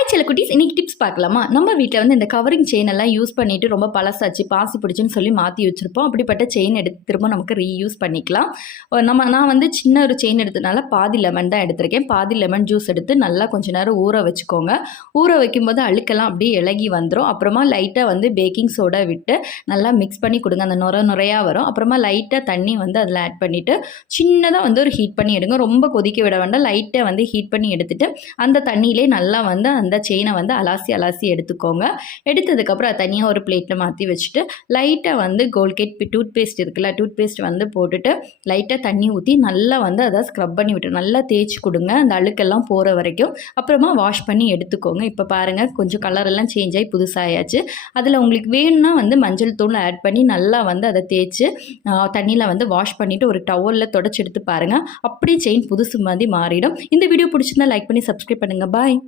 Hi சில குட்டீஸ், இன்றைக்கி டிப்ஸ் பார்க்கலாமா? நம்ம வீட்டில் வந்து இந்த கவரிங் செயின் எல்லாம் யூஸ் பண்ணிவிட்டு ரொம்ப பழசாச்சு, பாசி பிடிச்சுன்னு சொல்லி மாற்றி வச்சுருப்போம். அப்படிப்பட்ட செயின் எடுத்து திரும்ப நமக்கு ரீயூஸ் பண்ணிக்கலாம். நான் வந்து சின்ன ஒரு செயின் எடுத்ததுனால பாதி லெமன் தான் எடுத்திருக்கேன். பாதி லெமன் ஜூஸ் எடுத்து நல்லா கொஞ்சம் நேரம் ஊற வச்சுக்கோங்க. ஊற வைக்கும்போது அழுக்கெல்லாம் அப்படியே இலகி வந்துடும். அப்புறமா லைட்டாக வந்து பேக்கிங் சோடா விட்டு நல்லா மிக்ஸ் பண்ணி கொடுங்க. அந்த நுரையாக வரும். அப்புறமா லைட்டாக தண்ணி வந்து அதில் ஆட் பண்ணிவிட்டு சின்னதாக வந்து ஒரு ஹீட் பண்ணி எடுங்க. ரொம்ப கொதிக்க விட வேண்டாம். லைட்டாக வந்து ஹீட் பண்ணி எடுத்துகிட்டு அந்த தண்ணியிலே நல்லா வந்து அந்த செயினை வந்து அலாசி எடுத்துக்கோங்க. எடுத்ததுக்கப்புறம் தனியாக ஒரு பிளேட்டில் மாற்றி வச்சுட்டு லைட்டாக வந்து கோல்கேட் டூத் பேஸ்ட் இருக்குல்ல, டூத் பேஸ்ட் வந்து போட்டுட்டு லைட்டாக தண்ணி ஊற்றி நல்லா வந்து அதை ஸ்க்ரப் பண்ணி விட்டு நல்லா தேய்ச்சி கொடுங்க, அந்த அழுக்கெல்லாம் போகிற வரைக்கும். அப்புறமா வாஷ் பண்ணி எடுத்துக்கோங்க. இப்போ பாருங்கள், கொஞ்சம் கலரெல்லாம் சேஞ்ச் ஆகி புதுசாகியாச்சு. அதில் உங்களுக்கு வேணும்னா வந்து மஞ்சள் தூள் ஆட் பண்ணி நல்லா வந்து அதை தேய்ச்சி தண்ணியில் வந்து வாஷ் பண்ணிவிட்டு ஒரு டவலில் தொடச்சி எடுத்து பாருங்கள். அப்படியே செயின் புதுசு மாதிரி மாறிடும். இந்த வீடியோ பிடிச்சிருந்தா லைக் பண்ணி சப்ஸ்கிரைப் பண்ணுங்கள். பாய்.